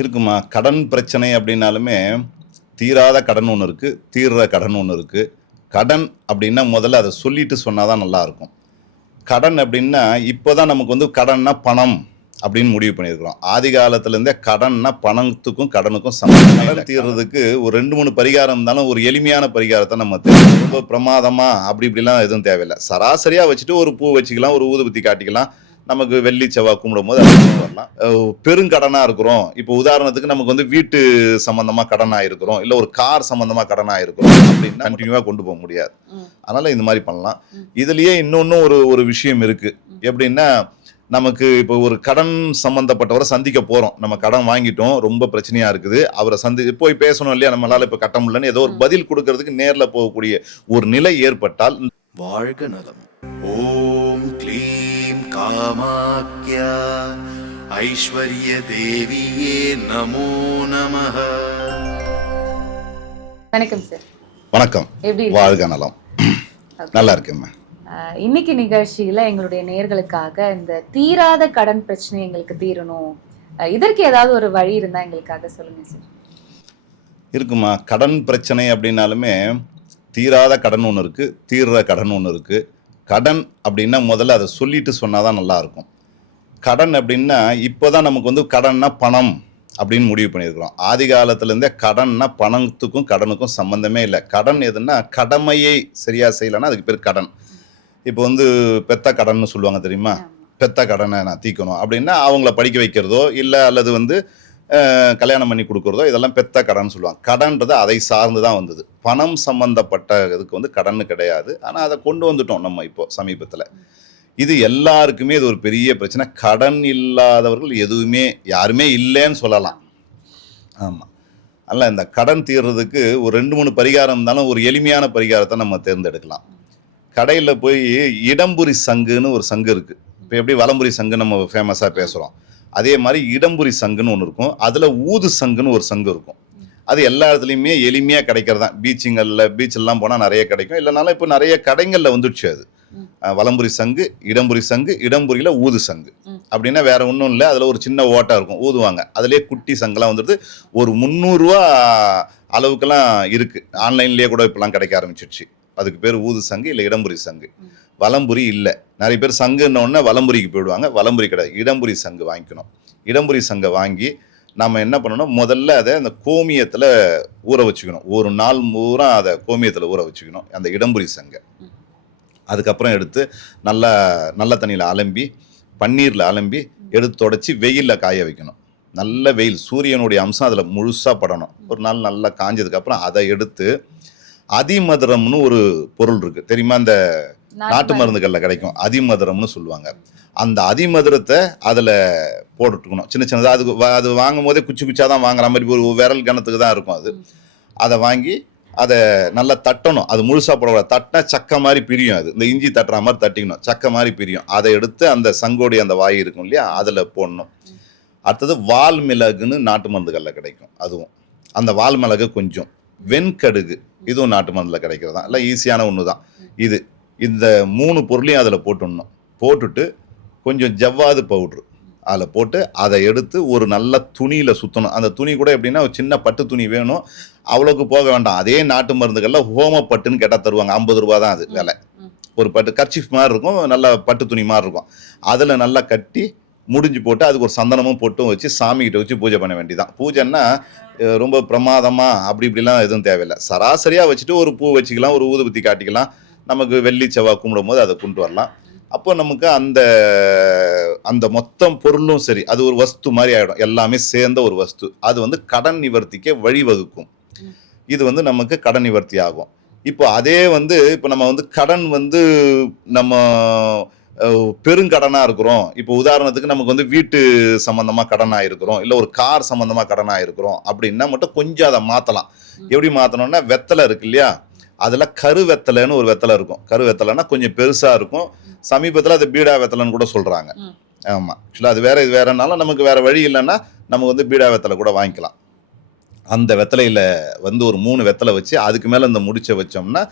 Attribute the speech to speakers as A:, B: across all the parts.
A: இருக்குமா? கடன் பிரச்சனை அப்படின்னாலுமே தீராத கடன் ஒன்று இருக்குது தீர்ற கடன் ஒன்று இருக்குது கடன் அப்படின்னா முதல்ல அதை சொல்லிட்டு சொன்னால் தான் நல்லாயிருக்கும். கடன் அப்படின்னா இப்போ தான் நமக்கு வந்து கடன்னா பணம் அப்படின்னு முடிவு பண்ணியிருக்கிறோம். ஆதி காலத்துலேருந்தே கடன்னா பணத்துக்கும் கடனுக்கும் சம்பந்தம் கடன் தீர்றதுக்கு ஒரு ரெண்டு மூணு பரிகாரம் இருந்தாலும் ஒரு எளிமையான பரிகாரத்தை நம்ம ரொம்ப பிரமாதமா அப்படி இப்படிலாம் எதுவும் தேவையில்லை. சராசரியாக வச்சுட்டு ஒரு பூ வச்சுக்கலாம் ஒரு ஊதுபத்தி காட்டிக்கலாம். நமக்கு வெள்ளி செவ்வாய் கும்பிடும் போது வரலாம். பெருங்கடனாக இருக்கிறோம். இப்போ உதாரணத்துக்கு நமக்கு வந்து வீட்டு சம்மந்தமாக கடனாக இருக்கிறோம். இல்லை ஒரு கார் சம்மந்தமாக கடனாக இருக்கிறோம். அப்படின்னா கண்டினியூவாக கொண்டு போக முடியாது. அதனால இந்த மாதிரி பண்ணலாம். இதுலயே இன்னொன்னும் ஒரு ஒரு விஷயம் இருக்கு. எப்படின்னா நமக்கு இப்போ ஒரு கடன் சம்பந்தப்பட்டவரை சந்திக்க போறோம். நம்ம கடன் வாங்கிட்டோம். ரொம்ப பிரச்சனையா இருக்குது. அவரை சந்தி போய் பேசணும் இல்லையா? நம்மளால இப்ப கட்ட முடியலன்னு ஏதோ ஒரு பதில் கொடுக்கறதுக்கு நேர்ல போகக்கூடிய ஒரு நிலை ஏற்பட்டால்
B: வாழ்க நலம். ஓம் க்ளீம் காமாக்யா ஐஸ்வர்ய தேவியே நமோ நமः
C: வணக்கம் சார்
A: வணக்கம்.
C: எப்படி?
A: வாழ்க நலம். நல்லா இருக்கும்மா.
C: இன்னைக்கு நிகழ்ச்சியில எங்களுடைய நேயர்களுக்காக இந்த தீராத கடன் பிரச்சனை எங்களுக்கு தீரணும். இதற்கு ஏதாவது ஒரு வழி இருந்தா எங்களுக்காக சொல்லுங்க சார்
A: இருக்குமா கடன் பிரச்சனை அப்படின்னாலுமே தீராத கடன் ஒன்று இருக்கு தீர்ற கடன் ஒன்று இருக்கு. கடன் அப்படின்னா முதல்ல அதை சொல்லிட்டு சொன்னாதான் நல்லா இருக்கும் கடன் அப்படின்னா இப்போதான் நமக்கு வந்து கடன்னா பணம் அப்படின்னு முடிவு பண்ணியிருக்கிறோம். ஆதி காலத்துலேருந்தே கடன்னா பணத்துக்கும் கடனுக்கும் சம்மந்தமே இல்லை. கடன் எதுன்னா கடமையை சரியா செய்யலைன்னா அதுக்கு பேர் கடன். இப்போ வந்து பெத்த கடன்னு சொல்லுவாங்க தெரியுமா. பெத்த கடனை நான் தீக்கணும் அப்படின்னா அவங்கள படிக்க வைக்கிறதோ இல்லை அல்லது வந்து கல்யாணம் பண்ணி கொடுக்குறதோ இதெல்லாம் பெத்த கடன் சொல்லுவாங்க. கடன்றது அதை சார்ந்து தான் வந்தது. பணம் சம்பந்தப்பட்ட இதுக்கு வந்து கடன் கிடையாது. ஆனால் அதை கொண்டு வந்துட்டோம் நம்ம இப்போ சமீபத்தில். இது எல்லாருக்குமே இது ஒரு பெரிய பிரச்சனை. கடன் இல்லாதவர்கள் எதுவுமே யாருமே இல்லைன்னு சொல்லலாம். ஆமாம் அல்ல இந்த கடன் தீர்றதுக்கு ஒரு ரெண்டு மூணு பரிகாரம் இருந்தாலும் ஒரு எளிமையான பரிகாரத்தை நம்ம தேர்ந்தெடுக்கலாம். கடையில் போய் இடம்புரி சங்குன்னு ஒரு சங்கு இருக்குது இப்போ எப்படி வலம்புரி சங்கு நம்ம ஃபேமஸாக பேசுகிறோம் அதே மாதிரி இடம்புரி சங்குன்னு ஒன்று இருக்கும். அதில் ஊது சங்குன்னு ஒரு சங்கு இருக்கும். அது எல்லா இடத்துலையுமே எளிமையாக கிடைக்கிறது. தான் பீச்சுங்களில் பீச்செல்லாம் போனால் நிறைய கிடைக்கும். இல்லைனாலும் இப்போ நிறைய கடைகளில் வந்துடுச்சு அது. வலம்புரி சங்கு இடம்புரி சங்கு இடம்புரியில் ஊது சங்கு. அப்படின்னா வேற ஒன்றும் இல்லை. அதில் ஒரு சின்ன ஓட்டை இருக்கும். ஊதுவாங்க. அதுலேயே குட்டி சங்கெல்லாம் வந்துடுது. ஒரு முந்நூறுரூவா அளவுக்கெல்லாம் இருக்குது ஆன்லைன்லேயே கூட இப்போலாம் கிடைக்க ஆரம்பிச்சிடுச்சு அதுக்கு பேர் ஊது சங்கு இல்லை இடம்புரி சங்கு. வலம்புரி இல்லை. நிறைய பேர் சங்குன்னொடனே வலம்புரிக்கு போயிடுவாங்க. வலம்புரி கிடையாது. இடம்புரி சங்கு வாங்கிக்கணும். இடம்புரி சங்கை வாங்கி நம்ம என்ன பண்ணணும்? முதல்ல அதை அந்த கோமியத்தில் ஊற வச்சுக்கணும். ஒரு நாள் பூரா அதை கோமியத்தில் ஊற வச்சுக்கணும். அந்த இடம்புரி சங்கை. அதுக்கப்புறம் எடுத்து நல்லா நல்ல தண்ணியில் அலம்பி பன்னீரில் அலம்பி எடுத்து தொடச்சி வெயிலில் காய வைக்கணும். நல்ல வெயில். சூரியனுடைய அம்சம் அதில் முழுசாக படணும். ஒரு நாள் நல்லா காஞ்சதுக்கப்புறம் அதை எடுத்து அதிமதுரம்னு ஒரு பொருள் இருக்குது தெரியுமா? அந்த நாட்டு மருந்துகளில் கிடைக்கும். அதிமதுரம்னு சொல்லுவாங்க. அந்த அதிமதுரத்தை அதில் போட்டுக்கணும். சின்ன சின்னதாக அதுக்கு வா- அது வாங்கும் போதே குச்சி குச்சியாக தான் வாங்குற மாதிரி ஒரு விரல் கணத்துக்கு தான் இருக்கும் அது. அதை வாங்கி அதை நல்லா தட்டணும். அது முழுசாக போடக்கூடாது தட்டினா சக்க மாதிரி பிரியும் அது. இந்த இஞ்சி தட்டுற மாதிரி தட்டிக்கணும். சக்க மாதிரி பிரியும். அதை எடுத்து அந்த சங்கோடி அந்த வாய் இருக்கும் இல்லையா? அதில் போடணும். அடுத்தது வால் மிளகுன்னு நாட்டு மருந்துகளில் கிடைக்கும். அதுவும். அந்த வால் மிளகு கொஞ்சம். வெண்கடுகு. இதுவும் நாட்டு மருந்தில் கிடைக்கிறது? தான் எல்லாம் ஈஸியான ஒன்று தான். இது இந்த மூணு பொருளையும் அதில் போட்டுடணும். போட்டுட்டு கொஞ்சம் ஜவ்வாது பவுட்ரு அதில் போட்டு அதை எடுத்து ஒரு நல்ல துணியில் சுற்றணும். அந்த துணி கூட எப்படின்னா ஒரு சின்ன பட்டு துணி வேணும். அவ்வளோக்கு போக வேண்டாம். அதே நாட்டு மருந்துகளில் ஹோம பட்டுன்னு கேட்டால் தருவாங்க. ஐம்பது ரூபா தான் அது. விலை. ஒரு பட்டு கர்ச்சிஃப் மாதிரி இருக்கும். நல்ல பட்டு துணி மாதிரி இருக்கும். அதில் நல்லா கட்டி முடிஞ்சு போட்டு அதுக்கு ஒரு சந்தனமும் பொட்டும் வச்சு சாமிகிட்ட வச்சு பூஜை பண்ண வேண்டியதான் பூஜைன்னா ரொம்ப பிரமாதமாக அப்படி இப்படிலாம் எதுவும் தேவையில்லை. சராசரியாக வச்சுட்டு ஒரு பூ வச்சுக்கலாம் ஒரு ஊதுபத்தி காட்டிக்கலாம். நமக்கு வெள்ளி செவ்வாய் கும்பிடும் போது அதை கொண்டு வரலாம். அப்போ நமக்கு அந்த அந்த மொத்தம் பொருளும் சரி அது ஒரு வஸ்து மாதிரி ஆகிடும் எல்லாமே சேர்ந்த ஒரு வஸ்து. அது வந்து கடன் நிவர்த்திக்க வழிவகுக்கும். இது வந்து நமக்கு கடன் நிவர்த்தி ஆகும். இப்போ அதே வந்து இப்போ நம்ம வந்து கடன் வந்து நம்ம பெருங்கடனாக இருக்கிறோம். இப்போ உதாரணத்துக்கு நமக்கு வந்து வீட்டு சம்மந்தமாக கடனாக இருக்கிறோம். இல்லை ஒரு கார் சம்மந்தமாக கடனாக இருக்கிறோம். அப்படின்னா மட்டும் கொஞ்சம் அதை மாற்றலாம் எப்படி மாற்றணும்னா வெத்தலை இருக்கு இல்லையா? அதில் கரு வெத்தலைன்னு ஒரு வெத்தலை இருக்கும். கரு வெத்தலைன்னா கொஞ்சம் பெருசாக இருக்கும். சமீபத்தில் அது பீடா வெத்தலைன்னு கூட சொல்கிறாங்க. ஆமாம் ஆக்சுவலாக அது வேற இது வேறனாலும் நமக்கு வேற வழி இல்லைன்னா நமக்கு வந்து பீடா வெத்தலை கூட வாங்கிக்கலாம். அந்த வெத்தலையில் வந்து ஒரு மூணு வெத்தலை வச்சு அதுக்கு மேலே இந்த முடிச்ச வச்சோம்னா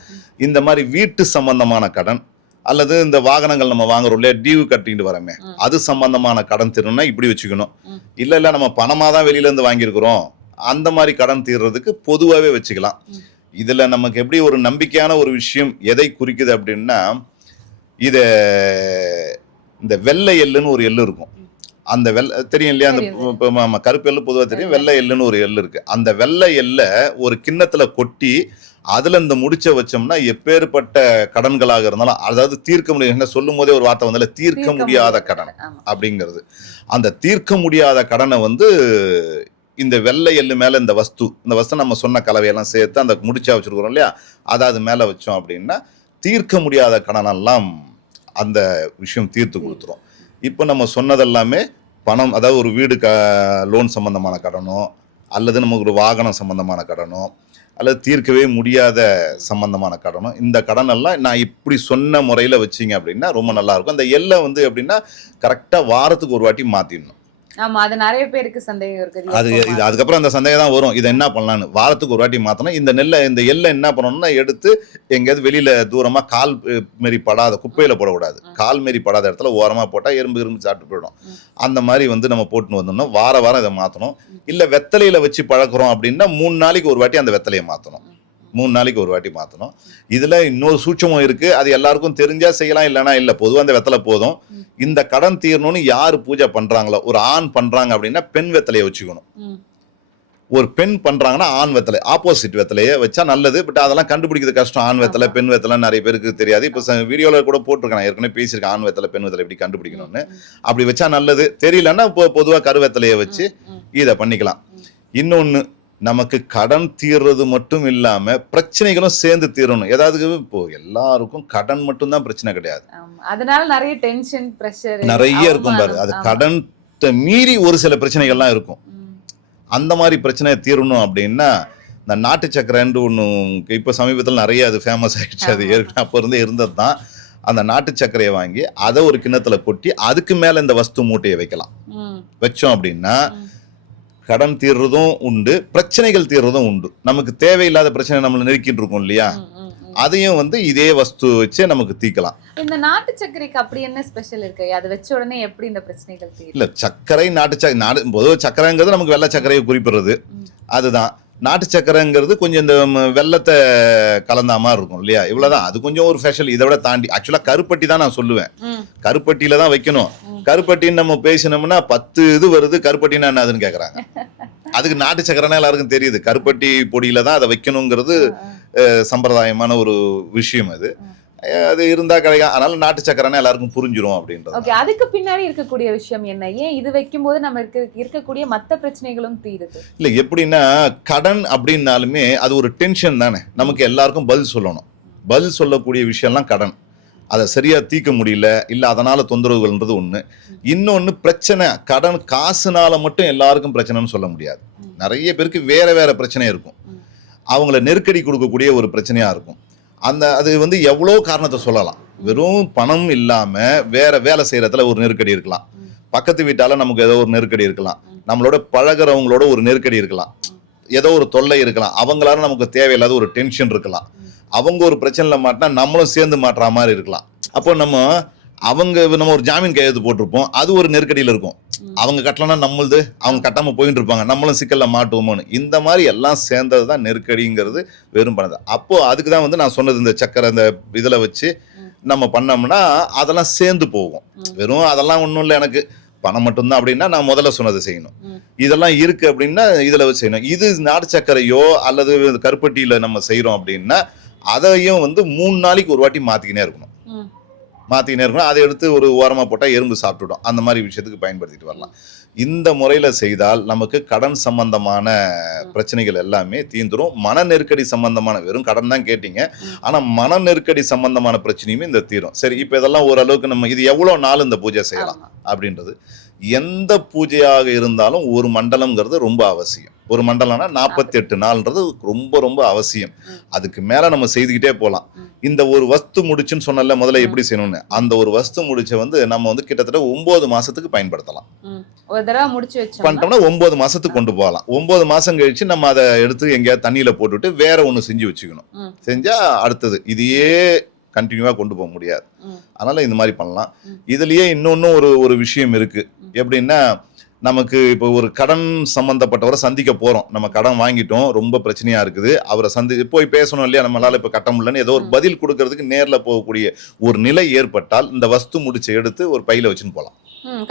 A: இந்த மாதிரி வீட்டு சம்பந்தமான கடன் அல்லது இந்த வாகனங்கள் நம்ம வாங்குறோம் இல்லையா? டியூ கட்டிட்டு வரமே. அது சம்பந்தமான கடன் தீரணும்னா இப்படி வச்சுக்கணும். இல்ல இல்ல நம்ம பணமா தான் வெளியில இருந்து வாங்கியிருக்கிறோம். அந்த மாதிரி கடன் தீர்றதுக்கு பொதுவாகவே வச்சுக்கலாம். இதுல நமக்கு எப்படி ஒரு நம்பிக்கையான ஒரு விஷயம் எதை குறிக்குது அப்படின்னா இத இந்த வெள்ளை எள்ளுன்னு ஒரு எள்ளு இருக்கும். அந்த வெள்ளை தெரியும் இல்லையா? அந்த கருப்பு எள்ளு பொதுவாக தெரியும். வெள்ளை எள்ளுன்னு ஒரு எள்ளு இருக்கு. அந்த வெள்ளை எள்ளை ஒரு கிண்ணத்துல கொட்டி அதுல இந்த முடிச்ச வச்சோம்னா எப்பேற்பட்ட கடன்களாக இருந்தாலும் அதாவது தீர்க்க முடியும் என்ன சொல்லும் போதே ஒரு வார்த்தை வந்தால தீர்க்க முடியாத கடன். அப்படிங்கிறது. அந்த தீர்க்க முடியாத கடனை வந்து இந்த வெள்ளை எள்ளு மேல இந்த வஸ்து இந்த வஸ்து நம்ம சொன்ன கலவையெல்லாம் சேர்த்து அந்த முடிச்சா வச்சிருக்கிறோம் இல்லையா? அதை அது மேல வச்சோம் அப்படின்னா தீர்க்க முடியாத கடனெல்லாம் அந்த விஷயம் தீர்த்து கொடுத்துரும். இப்போ நம்ம சொன்னதெல்லாமே பணம் அதாவது ஒரு வீடு க லோன் சம்பந்தமான கடனோ அல்லது நமக்கு ஒரு வாகனம் சம்பந்தமான கடனோ அல்லது தீர்க்கவே முடியாத சம்பந்தமான கடனும் இந்த கடனெல்லாம் நான் இப்படி சொன்ன முறையில் வச்சீங்க அப்படின்னா ரொம்ப நல்லாயிருக்கும். அந்த எல்லை வந்து எப்படின்னா கரெக்டாக வாரத்துக்கு ஒரு வாட்டி மாற்றிடணும்
C: ஆமா அது நிறைய பேருக்கு சந்தேகம் இருக்குது.
A: அது இது அதுக்கப்புறம் அந்த சந்தேகம் தான் வரும். இதை என்ன பண்ணலான்னு வாரத்துக்கு ஒரு வாட்டி மாற்றணும் இந்த நெல்லை இந்த எல்லை என்ன பண்ணணும்னா எடுத்து எங்கேயாவது வெளியில தூரமா கால் மாரி படாத குப்பையில போடக்கூடாது. கால் மாரி படாத இடத்துல ஓரமா போட்டா எறும்பு எறும்பு சாப்பிட்டு போயிடும். அந்த மாதிரி வந்து நம்ம போட்டுன்னு வந்தோம்னா வார வாரம் இதை மாற்றணும் இல்ல வெத்தலையில வச்சு பழக்கிறோம் அப்படின்னா மூணு நாளைக்கு ஒரு வாட்டி அந்த வெத்தலையை மாற்றணும் மூணு நாளைக்கு ஒரு வாட்டி மாற்றணும் இதுல இன்னொரு சூட்சமும் இருக்கு. அது எல்லாருக்கும் தெரிஞ்சா செய்யலாம் இல்லைன்னா இல்ல. பொதுவா அந்த வெத்தலை போதும். இந்த கடன் தீரணும்னு யாரு பூஜை பண்றாங்களோ ஒரு ஆண் பண்றாங்க அப்படின்னா பெண் வெத்தலையை வச்சுக்கணும். ஒரு பெண் பண்றாங்கன்னா ஆண் வெத்தலை ஆப்போசிட் வெத்தலையே வச்சா நல்லது. பட் அதெல்லாம் கண்டுபிடிக்கிறது கஷ்டம். ஆண் வெத்தலை. பெண் வெத்தலை நிறைய பேருக்கு தெரியாது. இப்போ வீடியோவில் கூட போட்டிருக்கேன். நான் ஏற்கனவே பேசியிருக்கேன். ஆண் வெத்தலை பெண் வெத்தலை எப்படி கண்டுபிடிக்கணும்னு. அப்படி வச்சா நல்லது. தெரியலன்னா இப்போ பொதுவாக கருவெத்தலையை வச்சு. இதை பண்ணிக்கலாம். இன்னொன்று நமக்கு கடன் தீர்றது மட்டும் இல்லாம பிரச்சனைகளும் சேர்ந்து தீரணும். ஏதாவது இப்போ எல்லாருக்கும் கடன் மட்டும்தான் பிரச்சனை கிடையாது.
C: அதனால நிறைய டென்ஷன் பிரஷர்
A: நிறைய இருக்கும் பாரு. அது கடன் மீறி ஒரு சில பிரச்சனைகள்லாம் இருக்கும். அந்த மாதிரி பிரச்சனை தீரணும் அப்படின்னா இந்த நாட்டு சக்கரைன்னு ஒன்று இப்போ சமீபத்தில் நிறைய அது ஃபேமஸ் ஆயிடுச்சு. அது. ஏற்கனவே அப்போ இருந்து இருந்தது தான் அந்த நாட்டு சர்க்கரையை வாங்கி அதை ஒரு கிண்ணத்துல கொட்டி அதுக்கு மேலே இந்த வஸ்து மூட்டையை வைக்கலாம். வச்சோம் அப்படின்னா கடன் தீர்றதும் உண்டு பிரச்சனைகள் தீர்றதும் உண்டு. நமக்கு தேவையில்லாத பிரச்சனை நம்மளை நெருக்கிட்டு இருக்கோம் இல்லையா? அதையும் வந்து இதே வஸ்து வச்சே நமக்கு தீக்கலாம்.
C: இந்த நாட்டு சர்க்கரைக்கு அப்படி என்ன ஸ்பெஷல் இருக்கு? அதை வச்ச உடனே எப்படி இந்த பிரச்சனைகள்
A: இல்ல சர்க்கரை நாட்டு சக்கரை நாடு பொதுவாக சர்க்கரைங்கிறது நமக்கு வெள்ளை சர்க்கரையை குறிப்பிடுறது. அதுதான். நாட்டு சர்க்கரைங்கிறது கொஞ்சம் இந்த வெள்ளத்தை கலந்த மாதிரி இருக்கும் இல்லையா? இவ்வளவுதான். அது கொஞ்சம் ஒரு ஸ்பெஷல் இதை விட தாண்டி ஆக்சுவலா கருப்பட்டி தான் நான் சொல்லுவேன். கருப்பட்டியில தான் வைக்கணும். கருப்பட்டின்னு நம்ம பேசினோம்னா பத்து இது வருது கருப்பட்டின்னா என்னதுன்னு கேக்குறாங்க. அதுக்கு நாட்டு சக்கரைனா எல்லாருக்கும் தெரியுது. கருப்பட்டி பொடியில தான் அதை வைக்கணுங்கிறது சம்பிரதாயமான ஒரு விஷயம் அது. அது இருந்தா கிடைக்கும் அதனால நாட்டு சக்கரைனா எல்லாருக்கும் புரிஞ்சிரும் அப்படின்றது.
C: ஓகே அதுக்கு பின்னாடி இருக்கக்கூடிய விஷயம் என்ன? ஏன் இது வைக்கும்போது நம்ம இருக்க இருக்கக்கூடிய மத்த பிரச்சனைகளும் தீருது?
A: இல்ல எப்படின்னா கடன் அப்படின்னாலுமே அது ஒரு டென்ஷன் தானே? நமக்கு எல்லாருக்கும் பதில் சொல்லணும். பதில் சொல்லக்கூடிய விஷயம்லாம் கடன். அதை சரியா தீர்க்க முடியல இல்ல அதனால தொந்தரவுகள்ன்றது ஒண்ணு. இன்னொன்னு பிரச்சனை கடன் காசுனால மட்டும் எல்லாருக்கும் பிரச்சனைன்னு சொல்ல முடியாது. நிறைய பேருக்கு வேற வேற பிரச்சனை இருக்கும். அவங்கள நெருக்கடி கொடுக்கக்கூடிய ஒரு பிரச்சனையா இருக்கும். அந்த அது வந்து எவ்வளோ காரணத்தை சொல்லலாம். வெறும் பணம் இல்லாமல் வேற வேலை செய்கிறதுல ஒரு நெருக்கடி இருக்கலாம். பக்கத்து வீட்டால நமக்கு ஏதோ ஒரு நெருக்கடி இருக்கலாம். நம்மளோட பழகுறவங்களோட ஒரு நெருக்கடி இருக்கலாம். ஏதோ ஒரு தொல்லை இருக்கலாம். அவங்களால நமக்கு தேவையில்லாத ஒரு டென்ஷன் இருக்கலாம். அவங்க ஒரு பிரச்சனையில் மாட்டினா நம்மளும் சேர்ந்து மாட்டுற மாதிரி இருக்கலாம். அப்போ நம்ம அவங்க நம்ம ஒரு ஜாமீன் கையெழுத்து போட்டிருப்போம். அது ஒரு நெருக்கடியில் இருக்கும். அவங்க கட்டலன்னா நம்மளுது அவங்க கட்டாம போயிட்டு இருப்பாங்க நம்மளும் சிக்கல்ல மாட்டுவோமோன்னு. இந்த மாதிரி எல்லாம் சேர்ந்தது தான் நெருக்கடிங்கிறது வெறும் பணத்தை அப்போ அதுக்கு தான் வந்து நான் சொன்னது இந்த சக்கரை இந்த இதுல வச்சு. நம்ம பண்ணோம்னா அதெல்லாம் சேர்ந்து போகும். வெறும் அதெல்லாம் ஒன்றும் இல்லை எனக்கு. பணம் மட்டும்தான் அப்படின்னா நான் முதல்ல சொன்னதை செய்யணும். இதெல்லாம் இருக்கு அப்படின்னா இதுல வச்சு செய்யணும். இது நாட்டு சர்க்கரையோ அல்லது கருப்பட்டியில நம்ம செய்றோம் அப்படின்னா அதையும் வந்து மூணு நாளைக்கு ஒரு வாட்டி மாத்திக்கினே இருக்கணும்.
C: ம்.
A: மாத்திக்கினே இருக்கணும். அதை எடுத்து ஒரு ஓரமா போட்டா எறும்பு சாப்பிட்டுடும். அந்த மாதிரி விஷயத்துக்கு பயன்படுத்திட்டு வரலாம். இந்த முறையில செய்தால் நமக்கு கடன் சம்பந்தமான பிரச்சனைகள் எல்லாமே தீந்துரும் மன நெருக்கடி சம்பந்தமான வெறும் கடன் தான் கேட்டீங்க.
C: ம்.
A: ஆனா மன நெருக்கடி சம்பந்தமான பிரச்சனையுமே இந்த தீரும். சரி இப்போ இதெல்லாம் ஓரளவுக்கு நம்ம இது எவ்வளவு நாள் இந்த பூஜை செய்யலாம். அப்படின்றது. எந்த பூஜையாக இருந்தாலும் ஒரு மண்டலம்ங்கிறது ரொம்ப அவசியம். ஒரு மண்டலம்னா நாற்பத்தி எட்டு நாள்ன்றது ரொம்ப ரொம்ப அவசியம். அதுக்கு மேல நம்ம செய்துக்கிட்டே போகலாம். இந்த ஒரு வஸ்து முடிச்சுன்னு சொன்னல முதல்ல. எப்படி செய்யணும்னு அந்த ஒரு வஸ்து முடிச்ச வந்து நம்ம வந்து கிட்டத்தட்ட ஒன்பது மாசத்துக்கு பயன்படுத்தலாம்.
C: ஒரு தடவை முடிச்சு
A: பண்ணிட்டோம்னா ஒன்பது மாசத்துக்கு கொண்டு போகலாம் ஒன்பது மாசம் கழிச்சு நம்ம அதை எடுத்து எங்கேயாவது தண்ணியில போட்டுட்டு வேற ஒண்ணு செஞ்சு வச்சுக்கணும். செஞ்சா அடுத்தது இதையே கண்டினியூவாக கொண்டு போக முடியாது. அதனால இந்த மாதிரி பண்ணலாம். இதுலயே இன்னொன்னு ஒரு ஒரு விஷயம் இருக்கு எப்படின்னா நமக்கு இப்போ ஒரு கடன் சம்பந்தப்பட்டவரை சந்திக்க போறோம். நம்ம கடன் வாங்கிட்டோம். ரொம்ப பிரச்சனையா இருக்குது. அவரை சந்தி போய் பேசணும் இல்லையா? நம்மளால இப்ப கட்ட முடியலன்னு ஏதோ ஒரு. பதில் கொடுக்கறதுக்கு நேர்ல போகக்கூடிய ஒரு நிலை ஏற்பட்டால் இந்த வஸ்து முடிச்சு எடுத்து ஒரு பையில வச்சுன்னு போகலாம்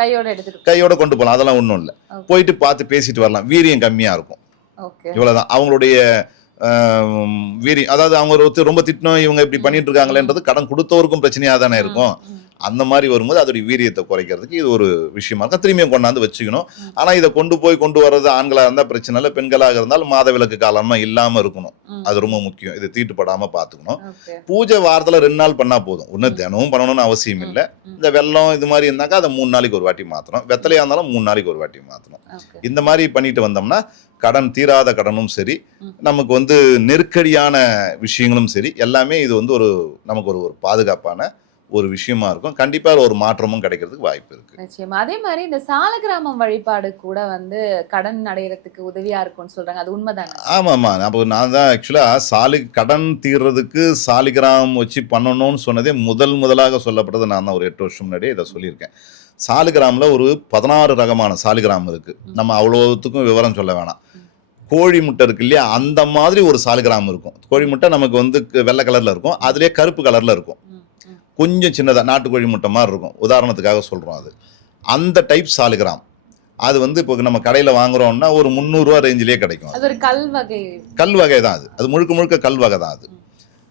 C: கையோட
A: கையோட கொண்டு போகலாம் அதெல்லாம் ஒன்றும் இல்லை. போயிட்டு பார்த்து பேசிட்டு வரலாம். வீரியம் கம்மியா இருக்கும்.
C: ஓகே.
A: இவ்வளவுதான். அவங்களுடைய வீரியம் அதாவது அவங்க ஒருத்தர் ரொம்ப திட்டணும் இவங்க இப்படி பண்ணிட்டு இருக்காங்களேன்றது கடன் கொடுத்தவருக்கும் பிரச்சனையா தானே இருக்கும். அந்த மாதிரி வரும்போது அதோடைய வீரியத்தை குறைக்கிறதுக்கு இது ஒரு விஷயமா இருக்கும். திரும்பியும் கொண்டாந்து வச்சுக்கணும்.
C: ம்.
A: ஆனா இதை கொண்டு போய் கொண்டு வர்றது ஆண்களா இருந்தா பிரச்சனை இல்லை பெண்களாக இருந்தால் மாத விளக்கு காலமா இல்லாம இருக்கணும். அது ரொம்ப முக்கியம். இது தீட்டுப்படாம பாத்துக்கணும்.
C: ஓகே.
A: பூஜை வாரத்துல ரெண்டு நாள் பண்ணா போதும். இன்னும் தினமும் பண்ணணும்னு அவசியம் இல்லை. இந்த வெள்ளம் இது மாதிரி இருந்தாக்கா அதை மூணு நாளைக்கு ஒரு வாட்டி மாத்தணும். வெத்தலையா இருந்தாலும் மூணு நாளைக்கு ஒரு வாட்டி
C: ஓகே.
A: இந்த மாதிரி பண்ணிட்டு வந்தோம்னா கடன் தீராத கடனும் சரி. நமக்கு வந்து நெருக்கடியான விஷயங்களும் சரி எல்லாமே இது வந்து ஒரு நமக்கு ஒரு ஒரு பாதுகாப்பான ஒரு விஷயமா இருக்கும். கண்டிப்பா அதுல ஒரு மாற்றமும் கிடைக்கிறதுக்கு வாய்ப்பு இருக்கு.
C: நிச்சயமா. அதே மாதிரி இந்த சாலகிராமம் வழிபாடு கூட வந்து கடன் அடையறதுக்கு உதவியா இருக்கும்னு சொல்றாங்க. அது உண்மைதானே?
A: ஆமாம்மா அப்போ நான் தான் ஆக்சுவலாக சாலி கடன் தீர்றதுக்கு சாலிகிராம் வச்சு பண்ணணும்னு சொன்னதே முதல் முதலாக சொல்லப்பட்டது நான் தான் ஒரு எட்டு வருஷம் முன்னாடியே இதை சொல்லியிருக்கேன். சாலிகிராமில் ஒரு பதினாறு ரகமான சாலிகிராம் இருக்கு. நம்ம அவ்வளோத்துக்கும் விவரம் சொல்ல வேணாம். கோழி முட்டை இருக்கு இல்லையா? அந்த மாதிரி ஒரு சாலிகிராம் இருக்கும். கோழி முட்டை நமக்கு வந்து வெள்ளை கலர்ல இருக்கும். அதுலேயே கருப்பு கலர்ல இருக்கும். கொஞ்சம் சின்னதாக நாட்டுக்கோழி முட்டை மாதிரி இருக்கும். உதாரணத்துக்காக சொல்கிறோம் அது. அந்த டைப் சாலிகிராம். அது வந்து இப்போ நம்ம கடையில் வாங்குறோம்னா ஒரு முந்நூறுரூவா ரேஞ்சிலே கிடைக்கும்
C: அது. ஒரு கல் வகை.
A: கல் வகை தான் அது. அது முழுக்க முழுக்க கல் வகை தான் அது.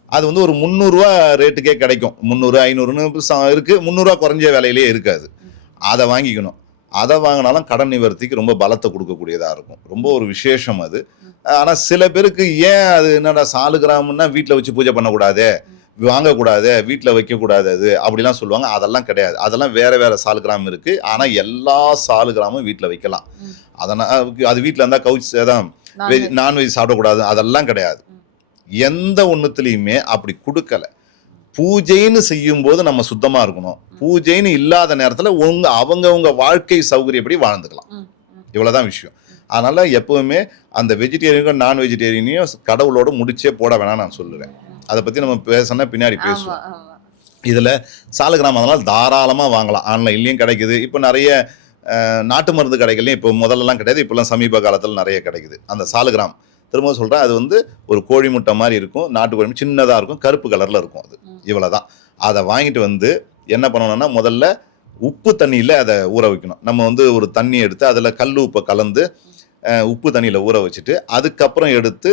A: அது வந்து ஒரு முந்நூறுரூவா ரேட்டுக்கே கிடைக்கும். முந்நூறு ஐநூறுன்னு ச- இருக்கு. முந்நூறுரூவா குறைஞ்ச விலையிலே இருக்காது அதை. வாங்கிக்கணும். அதை வாங்கினாலும் கடன் நிவர்த்திக்கு ரொம்ப பலத்தை கொடுக்கக்கூடியதாக இருக்கும். ரொம்ப ஒரு விசேஷம் அது. ஆனால் சில பேருக்கு ஏன் அது என்னடா சாலு கிராமம்னா வீட்டில் வச்சு பூஜை பண்ணக்கூடாதே? வாங்கக்கூடாது வீட்டில் வைக்கக்கூடாது அது அப்படிலாம் சொல்லுவாங்க. அதெல்லாம் கிடையாது. அதெல்லாம் வேற வேற சாலு கிராமம் இருக்கு. ஆனால் எல்லா சாலு கிராமும் வீட்டில் வைக்கலாம். அதனால் அது வீட்டில் இருந்தால் கவுச் தான் வெஜ். நான்வெஜ் சாப்பிடக்கூடாது. அதெல்லாம் கிடையாது. எந்த ஒன்றுத்துலையுமே அப்படி கொடுக்கல. பூஜைன்னு செய்யும்போது நம்ம சுத்தமா இருக்கணும். பூஜைன்னு இல்லாத நேரத்துல உங்க அவங்கவங்க வாழ்க்கை சௌகரியப்படி வாழ்ந்துக்கலாம். இவ்வளவுதான் விஷயம். அதனால எப்பவுமே அந்த வெஜிடேரியனுக்கும் நான் வெஜிடேரியனையும் கடவுளோட முடிச்சே போட வேணாம் நான் சொல்லுவேன். அதை பத்தி நம்ம பேசினா பின்னாடி பேசுவோம். இதுல சாலகிராமம் அதனால தாராளமா வாங்கலாம். ஆன்லைன்லயும் கிடைக்குது. இப்போ நிறைய நாட்டு மருந்து கடைகள்லையும் இப்போ முதல்லலாம் கிடையாது. இப்போல்லாம் சமீப காலத்தில் நிறைய கிடைக்குது. அந்த சாலகிராம் திரும்ப சொல்றேன் அது வந்து ஒரு கோழி முட்டை மாதிரி இருக்கும். நாட்டு கோழி முட்டை சின்னதா இருக்கும். கருப்பு கலர்ல இருக்கும் அது.
C: ம்.
A: இவ்வளவுதான். அதை வாங்கிட்டு வந்து என்ன பண்ணணும்னா முதல்ல உப்பு தண்ணியில் அதை ஊற வைக்கணும். நம்ம வந்து ஒரு தண்ணி எடுத்து அதில் கல் உப்பை கலந்து உப்பு தண்ணியில் ஊற வச்சுட்டு அதுக்கப்புறம் எடுத்து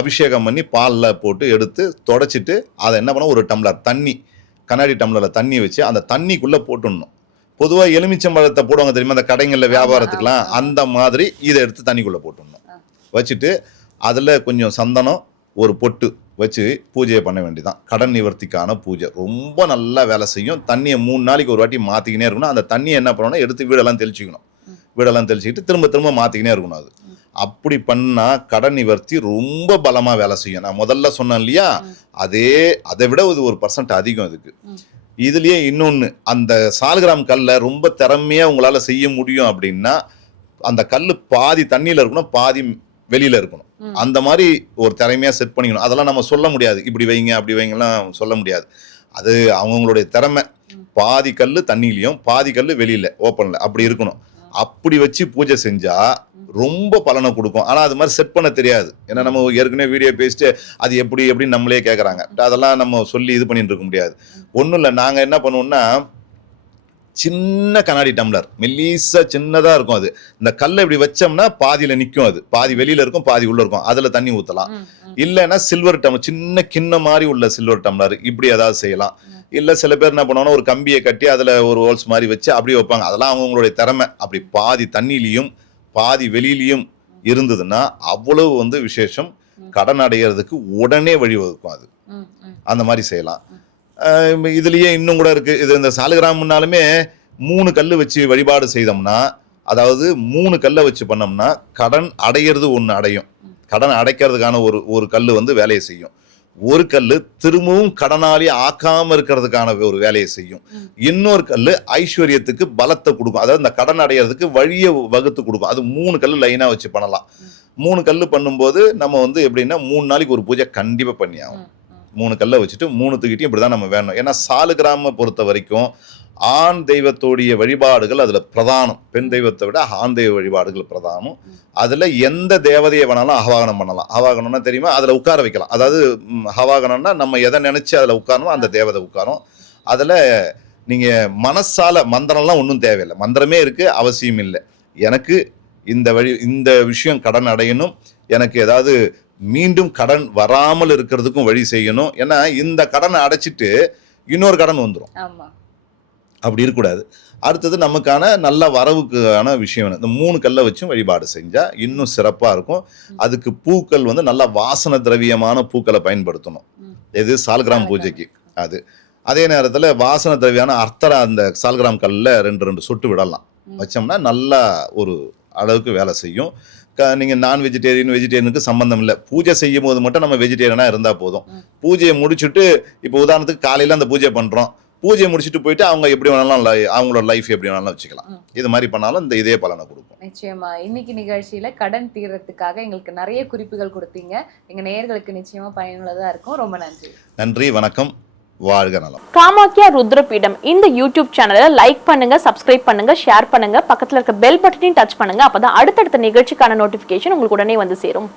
A: அபிஷேகம் பண்ணி பாலில் போட்டு எடுத்து தொடச்சிட்டு அதை என்ன பண்ண ஒரு டம்ளர் தண்ணி கண்ணாடி டம்ளரில் தண்ணி வச்சு அந்த தண்ணிக்குள்ளே போட்டுடணும். பொதுவாக எலுமிச்சம்பழத்தை போடுவாங்க தெரியுமா? அந்த கடைங்களில் வியாபாரத்துக்குலாம். அந்த மாதிரி இதை எடுத்து தண்ணிக்குள்ளே போட்டுடணும். வச்சுட்டு அதில் கொஞ்சம் சந்தனம் ஒரு பொட்டு வச்சு பூஜையை பண்ண வேண்டியதான் கடன் நிவர்த்திக்கான பூஜை. ரொம்ப நல்லா வேலை செய்யும். தண்ணியை மூணு நாளைக்கு ஒரு வாட்டி மாற்றிக்கினே இருக்கணும். அந்த தண்ணியை என்ன பண்ணணும்னா எடுத்து வீடெல்லாம் தெளிச்சிக்கணும். வீடெல்லாம் தெளிச்சிக்கிட்டு திரும்ப திரும்ப மாற்றிக்கினே இருக்கணும் அது. அப்படி பண்ணா கடன் நிவர்த்தி ரொம்ப பலமாக வேலை செய்யும் நான் முதல்ல சொன்னேன் இல்லையா. அதே அதை விட இது ஒரு பர்சன்ட் அதிகம் அதுக்கு. இதுலயே இன்னொன்று அந்த சால்கிராம் கல்லை ரொம்ப திறமையாக உங்களால் செய்ய முடியும் அப்படின்னா அந்த கல் பாதி தண்ணியில் இருக்கணும் பாதி வெளியில் இருக்கணும். அந்த மாதிரி ஒரு திறமையாக செட் பண்ணிக்கணும் அதெல்லாம் நம்ம சொல்ல முடியாது இப்படி வைங்க அப்படி வைங்கலாம் சொல்ல முடியாது அது அவங்களுடைய திறமை. பாதி கல் தண்ணியிலையும் பாதி கல் வெளியில் ஓப்பனில் அப்படி இருக்கணும் அப்படி வச்சு பூஜை செஞ்சா ரொம்ப பலனை கொடுக்கும். ஆனால் அது மாதிரி செட் பண்ண தெரியாது. ஏன்னா நம்ம ஏற்கனவே வீடியோ பேசிட்டு அது எப்படி எப்படின்னு நம்மளே கேட்குறாங்க அதெல்லாம் நம்ம சொல்லி இது பண்ணிட்டு இருக்க முடியாது. ஒன்றும் இல்லை. நாங்கள் என்ன பண்ணுவோம்னா சின்ன கண்ணாடி டம்ளர். மெல்லிசா சின்னதாக இருக்கும் அது. இந்த கல்லை இப்படி வச்சோம்னா பாதியில் நிற்கும் அது. பாதி வெளியில் இருக்கும் பாதி உள்ளே இருக்கும். அதில் தண்ணி ஊற்றலாம். இல்லைன்னா சில்வர் டம்ளர் சின்ன கிண்ண மாதிரி உள்ள சில்வர் டம்ளர். இப்படி ஏதாவது செய்யலாம். இல்லை சில பேர் என்ன பண்ணுவாங்கன்னா ஒரு கம்பியை கட்டி அதில் ஒரு ஹோல்ஸ் மாதிரி வச்சு அப்படியே வைப்பாங்க. அதெல்லாம் அவங்களுடைய திறமை. அப்படி பாதி தண்ணிலையும் பாதி வெளியிலையும் இருந்ததுன்னா அவ்வளவு வந்து விசேஷம். கடன் அடைகிறதுக்கு உடனே வழிவகுக்கும் அது. அந்த மாதிரி செய்யலாம். இதுலயே இன்னும் கூட இருக்கு. இது இந்த சாலிகிராம்னாலுமே மூணு கல் வச்சு வழிபாடு செய்தோம்னா அதாவது மூணு கல்லை வச்சு பண்ணோம்னா கடன் அடையிறது ஒன்று அடையும். கடன் அடைக்கிறதுக்கான ஒரு ஒரு கல் வந்து வேலையை செய்யும். ஒரு கல் திரும்பவும் கடனாளி ஆக்காம இருக்கிறதுக்கான ஒரு வேலையை செய்யும். இன்னொரு கல் ஐஸ்வர்யத்துக்கு பலத்தை கொடுக்கும் அதாவது இந்த கடன் அடையிறதுக்கு வழியை வகுத்து கொடுக்கும் அது மூணு கல் லைனா வச்சு பண்ணலாம். மூணு கல் பண்ணும்போது நம்ம வந்து எப்படின்னா மூணு நாளைக்கு ஒரு பூஜை கண்டிப்பா பண்ணி ஆகும். மூணு கல்லை வச்சுட்டு மூணுத்துக்கிட்டையும் இப்படி தான் நம்ம வேணும் ஏன்னா சாலுகிராம பொறுத்த வரைக்கும் ஆண் தெய்வத்தோடைய வழிபாடுகள் அதில் பிரதானம். பெண் தெய்வத்தை விட ஆண் தெய்வ வழிபாடுகள் பிரதானம். அதில் எந்த தேவதையை வேணாலும் ஆவாகனம் பண்ணலாம். ஆவாகனம்னா தெரியுமா? அதில் உட்கார வைக்கலாம். அதாவது ம், ஆவாகனம்னா நம்ம எதை நினச்சி அதில் உட்காரணுமோ அந்த தேவதை உட்காரும். அதில் நீங்கள் மனசால மந்திரம்லாம் ஒன்றும் தேவையில்லை. மந்திரமே இருக்குது அவசியம் இல்லை. எனக்கு இந்த வழி இந்த விஷயம் கடன் அடையணும். எனக்கு ஏதாவது மீண்டும் கடன் வராமல் இருக்கிறதுக்கும் வழி செய்யணும். ஏன்னா இந்த கடனை அடைச்சிட்டு இன்னொரு கடன் வந்துடும் அப்படி இருக்கக்கூடாது. அடுத்தது நமக்கான நல்ல வரவுக்கான விஷயம் வேணும். இந்த மூணு கல்லை வச்சும் வழிபாடு செஞ்சால் இன்னும் சிறப்பாக இருக்கும். அதுக்கு பூக்கள் வந்து நல்ல வாசன திரவியமான பூக்களை பயன்படுத்தணும். எது? சால்கிராம் பூஜைக்கு. அது. அதே நேரத்தில் வாசன திரவியான அர்த்தரா அந்த சால்கிராம் கல்லில் ரெண்டு ரெண்டு சொட்டு விடலாம். வச்சோம்னா நல்லா ஒரு அளவுக்கு வேலை செய்யும். க நீங்கள் நான் வெஜிடேரியன் வெஜிடேரியனுக்கு சம்மந்தம் இல்லை. பூஜை செய்யும் போது மட்டும் நம்ம வெஜிடேரியனாக இருந்தால் போதும். பூஜையை முடிச்சுட்டு இப்போ உதாரணத்துக்கு காலையில் அந்த பூஜை பண்ணுறோம் பூஜையை முடிச்சுட்டு போயிட்டு அவங்க எப்படி வேணாலும் அவங்களோட லைஃப் எப்படி வேணாலும் வச்சுக்கலாம். இது மாதிரி பண்ணாலும் இந்த இதே பலனை கொடுக்கும்
C: நிச்சயமா. இன்னைக்கு நிகழ்ச்சியில கடன் தீர்றதுக்காக எங்களுக்கு நிறைய குறிப்புகள் கொடுத்தீங்க. எங்க நேயர்களுக்கு நிச்சயமா பயனுள்ளதா இருக்கும். ரொம்ப நன்றி.
A: நன்றி வணக்கம். வாழ்க நலம்.
D: காமாக்கியா ருத்ரபீடம் இந்த யூடியூப் சேனலை லைக் பண்ணுங்க சப்ஸ்கிரைப் பண்ணுங்க ஷேர் பண்ணுங்க. பக்கத்துல இருக்க பெல் பட்டனையும் டச் பண்ணுங்க. அப்பதான் அடுத்தடுத்த நிகழ்ச்சிக்கான நோட்டிபிகேஷன் உங்களுக்கு உடனே வந்து சேரும்.